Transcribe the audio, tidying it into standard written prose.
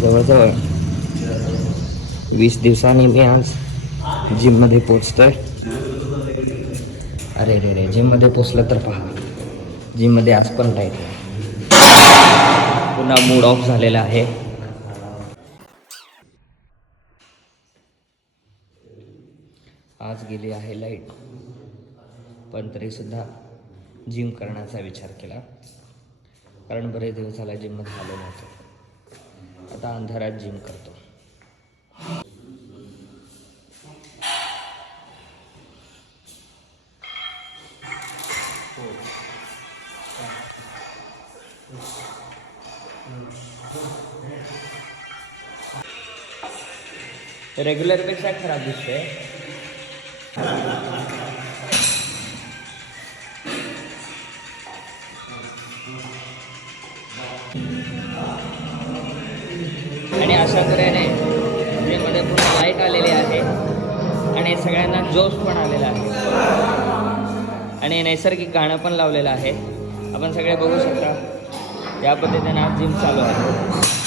जवळजवळ 20 दिवसांनी मी आज जिममध्ये पोचतोय. अरे रे रे, जिममध्ये पोचलं तर पहा, जिममध्ये आज पण टाईट आहे. पुन्हा मूड ऑफ झालेला आहे. आज गेली आहे लाईट, पण तरीसुद्धा जिम करण्याचा विचार केला, कारण बरेच दिवस झाला जिममध्ये आलो नव्हतो. आता अंधारात जिम करतो. रेग्युलरपेक्षा खराब दिसते. आणि अशा तऱ्हेने जिममध्ये पुन्हा लाईट आलेली आहे आणि सगळ्यांना जोश पण आलेला आहे आणि नैसर्गिक गाणं पण लावलेलं आहे. आपण सगळे बघू शकता. या पद्धतीने आज जिम चालू आहे.